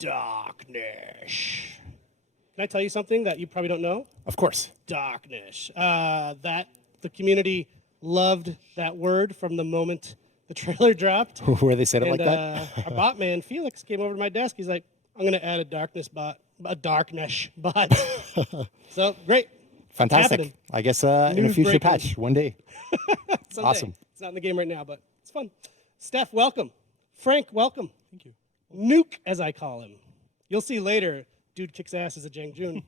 Darkness. Can I tell you something that you probably don't know? Of course. Darkness. That the community loved that word from the moment the trailer dropped. Where they said it like that? Our bot man, Felix, came over to my desk. He's like, I'm going to add a darkness bot. So, great. Fantastic. Happening. I guess in a News future breaking. patch, one day. Someday. Awesome. It's not in the game right now, but it's fun. Steph, welcome. Frank, welcome. Thank you. Nuke, as I call him. You'll see later, dude kicks ass as a Jang Jun.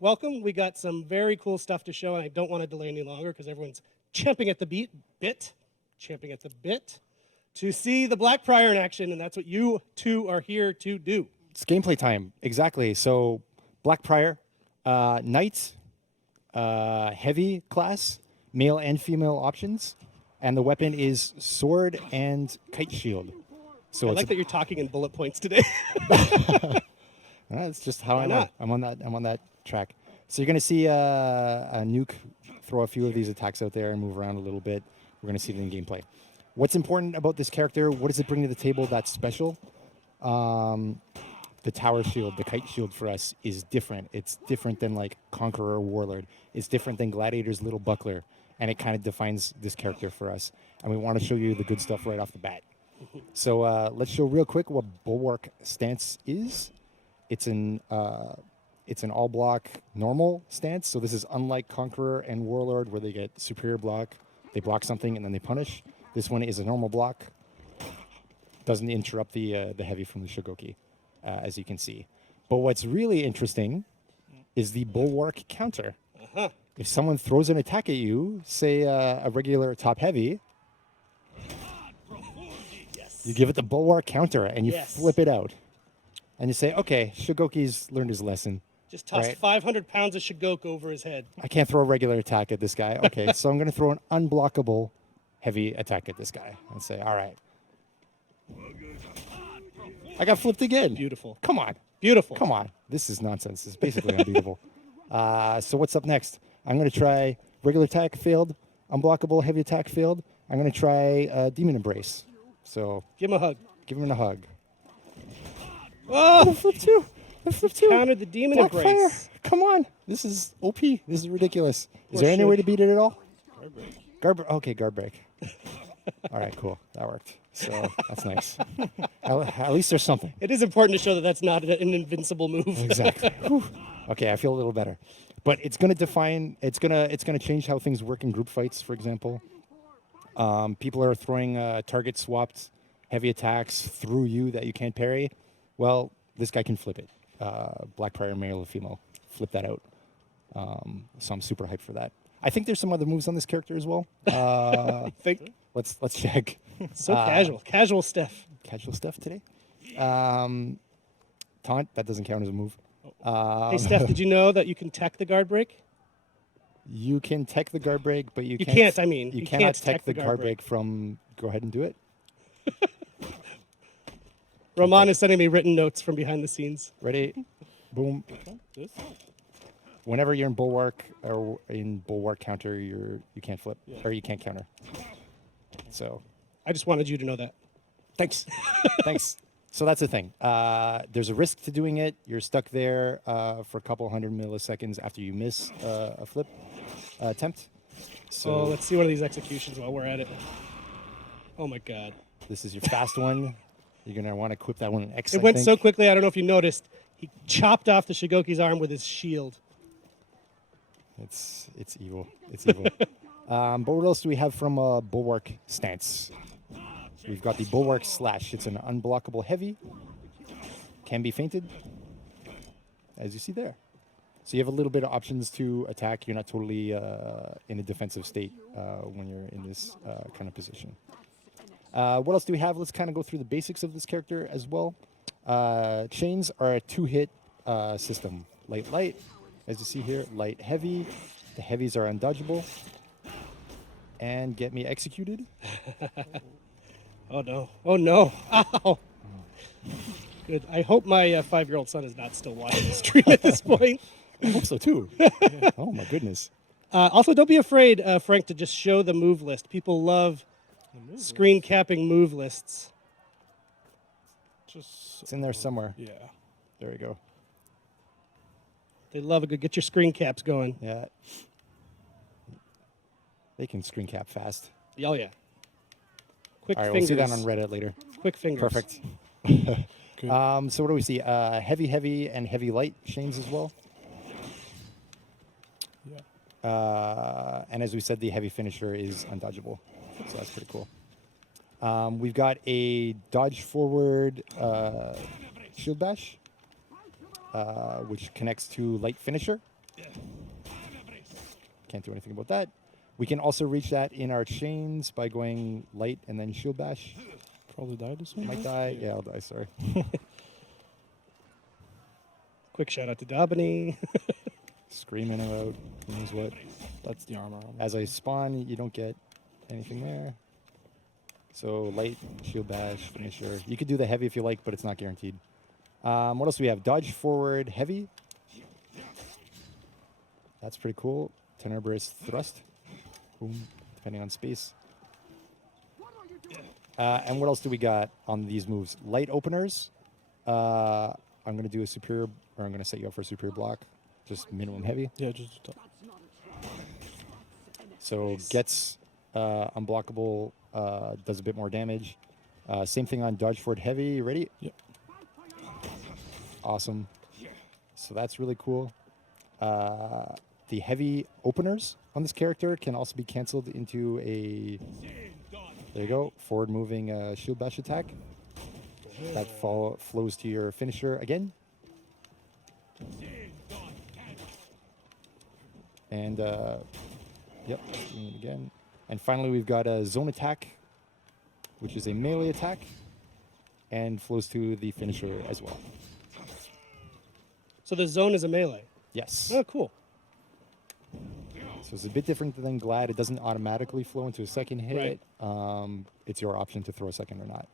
Welcome. We got some very cool stuff to show, and I don't want to delay any longer because everyone's champing at the bit to see the Black Prior in action, and that's what you two are here to do. It's gameplay time. Exactly. So, Black Prior, Knight, heavy class, male and female options, and the weapon is sword and kite shield. So I it's like that you're talking in bullet points today. That's just how Why I am. not? I'm on that track. So you're going to see a nuke throw a few of these attacks out there and move around a little bit. We're going to see it in gameplay. What's important about this character? What does it bring to the table that's special? The tower shield, the kite shield for us is different. It's different than like Conqueror or Warlord. It's different than Gladiator's little buckler. And it kind of defines this character for us. And we want to show you the good stuff right off the bat. So let's show real quick what Bulwark stance is. It's an all block normal stance. So this is unlike Conqueror and Warlord where they get superior block. They block something and then they punish. This one is a normal block. Doesn't interrupt the heavy from the Shigoki, as you can see. But what's really interesting is the Bulwark counter. If someone throws an attack at you, say a regular top heavy, you give it the Bulwark counter and you flip it out. And you say, okay, Shigoki's learned his lesson. Just tossed Right. 500 pounds of Shigoku over his head. I can't throw a regular attack at this guy. Okay, so I'm going to throw an unblockable heavy attack at this guy and say, all right. I got flipped again. Beautiful. Come on. Beautiful. Come on. This is nonsense. It's basically unbeatable. So what's up next? I'm going to try regular attack, failed. Unblockable heavy attack, failed. I'm going to try Demon Embrace. So Give him a hug. give him a hug. Oh, Flip two. I flipped two. countered the demon Black embrace. Fire. Come on. This is OP. This is ridiculous. Is Or there any way should. to beat it at all? Okay, guard break. All right, cool. That worked. So that's nice. At least there's something. It is important to show that that's not an invincible move. Exactly. Whew. Okay, I feel a little better. But it's going to define. It's gonna change how things work in group fights. For example, people are throwing target swapped heavy attacks through you that you can't parry. Well, this guy can flip it. Black Prior, male or female, flip that out. So I'm super hyped for that. I think there's some other moves on this character as well. Think Let's check. so casual stuff. Casual stuff today. Taunt, that doesn't count as a move. Hey Steph, did you know that you can tech the guard break? You can tech the guard break, but you can't, I mean, you you cannot can't tech the guard break from. Go ahead and do it. Roman is sending me written notes from behind the scenes. Ready? Boom. Whenever you're in Bulwark or in Bulwark counter, you can't flip or you can't counter. So, I just wanted you to know that. thanks, thanks. So that's the thing. There's a risk to doing it. You're stuck there for a couple hundred milliseconds after you miss a flip attempt. So let's see one of these executions while we're at it. Oh my God. This is your fast one. You're gonna want to equip that one in X. It I went think. so quickly, I don't know if you noticed. He chopped off the Shigoki's arm with his shield. It's evil. It's evil. But what else do we have from Bulwark stance? We've got the Bulwark Slash. It's an unblockable heavy. Can be feinted, as you see there. So you have a little bit of options to attack. You're not totally in a defensive state when you're in this kind of position. What else do we have? Let's kind of go through the basics of this character as well. Chains are a 2-hit system. Light, light. As you see here, light, heavy. The heavies are undodgeable. And get me executed. Oh no. Oh no. Ow. Good. I hope my 5-year-old son is not still watching the stream at this point. I hope so too. Oh my goodness. Also, don't be afraid, Frank, to just show the move list. People love screen capping move lists. Just It's in there somewhere. yeah. There we go. They love a good. Get your screen caps going. Yeah. They can screen cap fast. Oh yeah. Quick All right, we'll fingers. see that on Reddit later. Quick fingers. Perfect. Good. So what do we see? Heavy, and heavy light chains as well. Yeah. And as we said, the heavy finisher is undodgeable. So that's pretty cool. We've got a dodge forward shield bash, which connects to light finisher. Can't do anything about that. We can also reach that in our chains by going light and then shield bash. Probably died this one. Might die. Yeah, I'll die. Sorry. Quick shout out to Dabney. Screaming about who knows what. That's the armor. As I spawn, you don't get anything there. So light, shield bash, finisher. You could do the heavy if you like, but it's not guaranteed. What else do we have? Dodge forward, heavy. That's pretty cool. Tenebrous thrust. Boom, depending on space. And what else do we got on these moves? Light openers. I'm going to do a superior, or I'm going to set you up for a superior block. Just minimum heavy. Yeah, just So gets unblockable, does a bit more damage. Same thing on dodge forward heavy. Ready? Yep. Awesome. So that's really cool. The heavy openers on this character can also be canceled into a, there you go, forward moving shield bash attack. That flows to your finisher again. And yep, doing it again. And finally, we've got a zone attack, which is a melee attack, and flows to the finisher as well. So the zone is a melee. Yes. Oh, cool. So it's a bit different than Glad. It doesn't automatically flow into a second hit. It's your option to throw a second or not.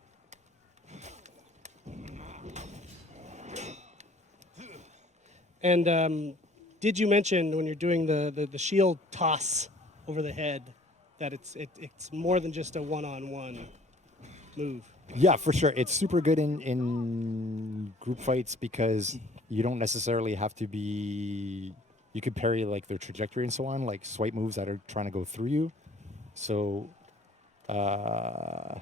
And did you mention when you're doing the shield toss over the head that it's more than just a one-on-one move? Yeah, for sure. It's super good in group fights because you don't necessarily have to be. You could parry like their trajectory and so on, like swipe moves that are trying to go through you. So. I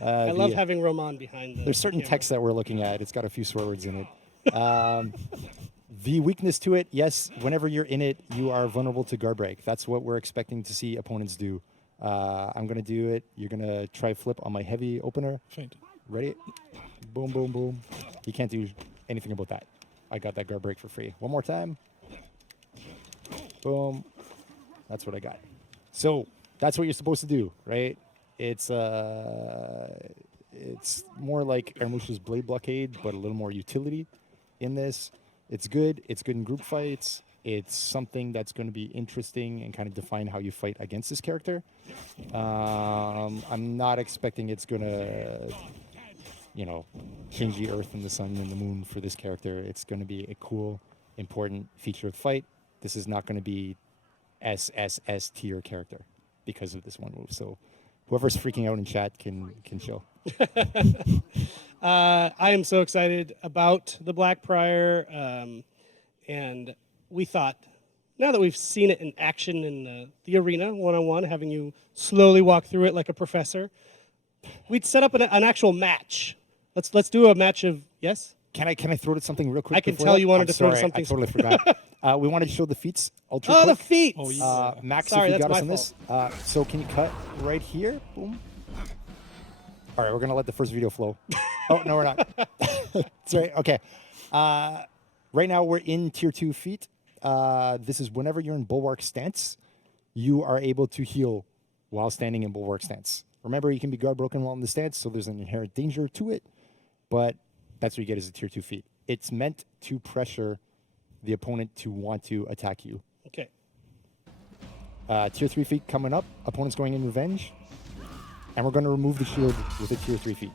love having Roman behind the There's certain camera. text that we're looking at. It's got a few swear words in it. The weakness to it, yes, whenever you're in it, you are vulnerable to guard break. That's what we're expecting to see opponents do. I'm going to do it. You're going to try flip on my heavy opener. faint. Ready? Boom, boom, boom. You can't do anything about that. I got that guard break for free. One more time. Boom. That's what I got. So that's what you're supposed to do, right? It's more like Ermush's Blade Blockade, but a little more utility in this. It's good. It's good in group fights. It's something that's going to be interesting and kind of define how you fight against this character. I'm not expecting it's going to, change the earth and the sun and the moon for this character. It's going to be a cool, important feature of the fight. This is not going to be SSS tier character because of this one move. So whoever's freaking out in chat can chill. I am so excited about the Black Prior, and we thought, now that we've seen it in action in the arena, one-on-one, having you slowly walk through it like a professor, we'd set up an actual match. Let's do a match of, yes? Can I throw to something real quick? I can before tell that? you wanted I'm to throw to sorry, something. I totally forgot. We wanted to show the feats ultra Oh, quick. the feats! Oh, yeah. Max, Sorry, if you that's got us my on this. So can you cut right here? Boom. All right, we're going to let the first video flow. Oh, no, we're not. Sorry, okay. Right now, we're in Tier 2 feat. This is whenever you're in Bulwark stance, you are able to heal while standing in Bulwark stance. Remember, you can be guard broken while in the stance, so there's an inherent danger to it, but that's what you get as a Tier 2 feat. It's meant to pressure the opponent to want to attack you. Okay. Tier 3 feat coming up. Opponent's going in revenge. And we're going to remove the shield with a Tier 3 feat.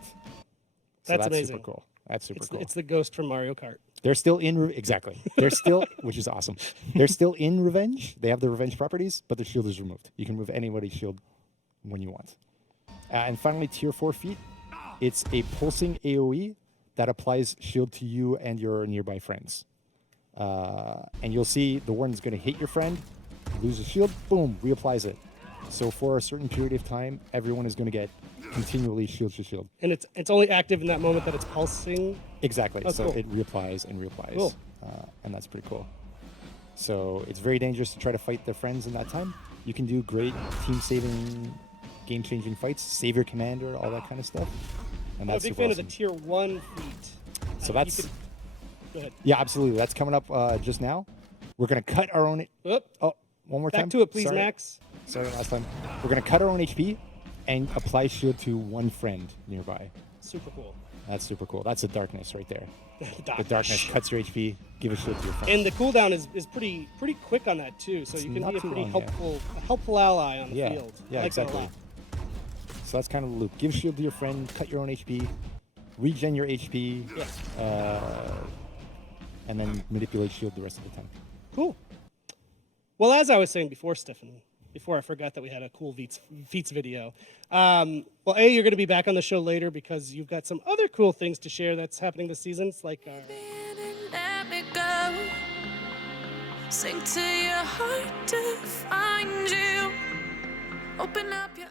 So That's amazing. super cool. That's super cool. It's the ghost from Mario Kart. They're still in, exactly. They're still, which is awesome. They're still in revenge. They have the revenge properties, but the shield is removed. You can remove anybody's shield when you want. And finally, Tier 4 feat. It's a pulsing AoE that applies shield to you and your nearby friends. And you'll see the warden's going to hit your friend, lose a shield, boom, reapplies it. So for a certain period of time, everyone is going to get continually shield to shield. And it's only active in that moment that it's pulsing. Exactly. Oh, so cool. it reapplies and reapplies. Cool. And that's pretty cool. So it's very dangerous to try to fight their friends in that time. You can do great team-saving, game-changing fights, save your commander, all that kind of stuff. And I'm a that's big super fan awesome. of the tier 1 feat. So You that's... could- Go ahead. Yeah, absolutely. That's coming up just now. We're going to cut our own... Oop. Oh, one more time. Back to it, please, Sorry. Max. Sorry, last time. We're going to cut our own HP and apply shield to one friend nearby. Super cool. That's super cool. That's the darkness right there. Doc. The darkness cuts your HP, give a shield to your friend. And the cooldown is pretty quick on that too, so It's you can not be a too pretty long, yeah. helpful ally on the Yeah, field. yeah, I like that a exactly. lot. So that's kind of the loop. Give shield to your friend, cut your own HP, regen your HP, Yeah. and then manipulate shield the rest of the time. Cool. Well, as I was saying before, Stefan, before I forgot that we had a cool Feats video. Well, you're going to be back on the show later because you've got some other cool things to share that's happening this season. It's like our... Let me go. Sink to your heart to find you. Open up your